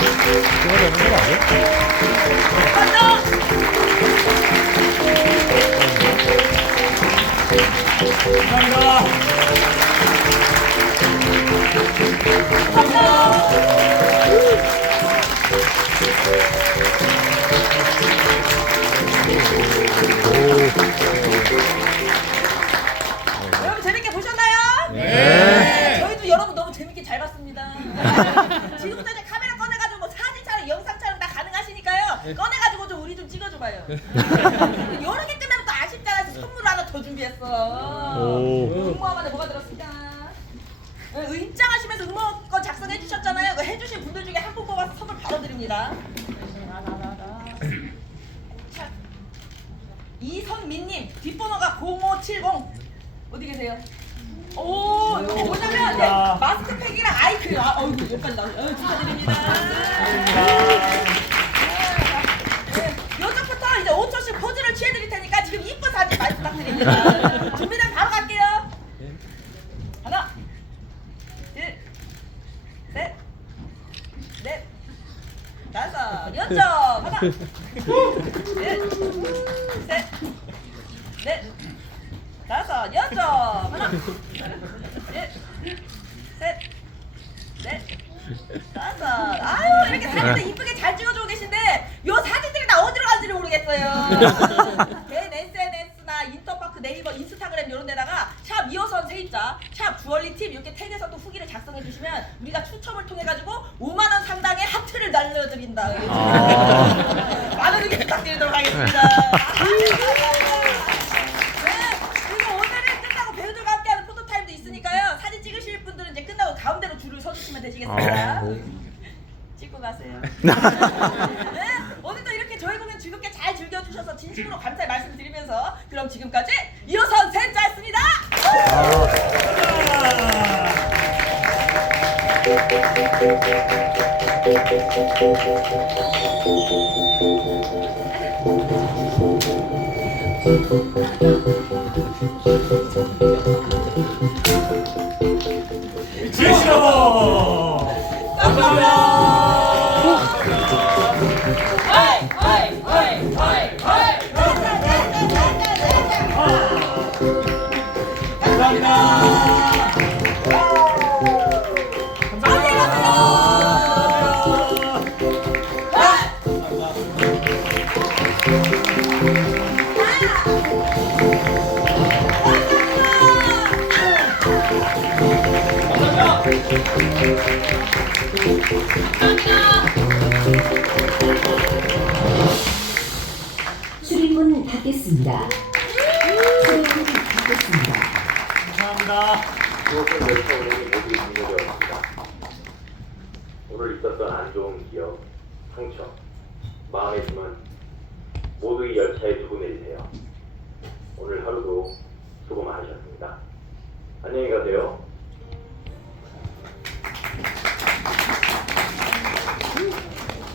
그거는 없는 거 아니야? 여러분 재밌게 보셨나요? 네. 저희도 여러분 너무 재밌게 잘 봤습니다. 꺼내가지고 좀 우리 좀 찍어줘봐요. 여러 개 끝나면 또 아쉽잖아. 그래서 선물 하나 더 준비했어. 오. 응모함 안에 뭐가 들었을까? 어, 입장하시면서 응모 거 작성해 주셨잖아요. 그 해주신 분들 중에 한 분 뽑아서 선물 바로 드립니다. 자, 이선민님 뒷번호가 0570 어디 계세요? 오 이거 뭐냐면 네, 마스크팩이랑 아이크 아 어이구 여기까지 나 어, 축하드립니다. 네, 요쪽부터 이제 5초씩 포즈를 취해드릴 테니까 지금 이쁜 사진 많이 부탁드립니다. 준비되면 바로 갈게요. 하나, 둘, 셋, 넷, 다섯, 여섯, 하나, 둘, 셋, 넷, 다섯, 여섯, 하나, 둘, 셋, 넷, 다섯. 아유 이렇게 사진도 이쁘게 잘 찍어주고 계신데 요 사진들이 다 어디로 개인 SNS나 인터파크 네이버 인스타그램 이런 데다가 샵 2호선 세입자 샵 주얼리 팀 이렇게 택에서 또 후기를 작성해 주시면 우리가 추첨을 통해 가지고 5만 원 상당의 하트를 날려드린다. 많은 의견 부탁드리도록 하겠습니다. 네, 그리고 오늘은 끝나고 배우들과 함께하는 포토타임도 있으니까요. 사진 찍으실 분들은 이제 끝나고 가운데로 줄을 서주시면 되시겠습니다. 아, 오. 찍고 가세요. 네, 잘 즐겨주셔서 진심으로 감사의 말씀 드리면서 그럼 지금까지 이호선 셋자였습니다. 수리문 닫겠습니다. 수리문 닫겠습니다. 무엇을 열차 운행이 모두 종료되었습니다. 오늘 있었던 안 좋은 기억, 상처, 마음의 짐은 모두 이 열차에 두고 내리세요. 오늘 하루도 수고 많으셨습니다. 안녕히 가세요.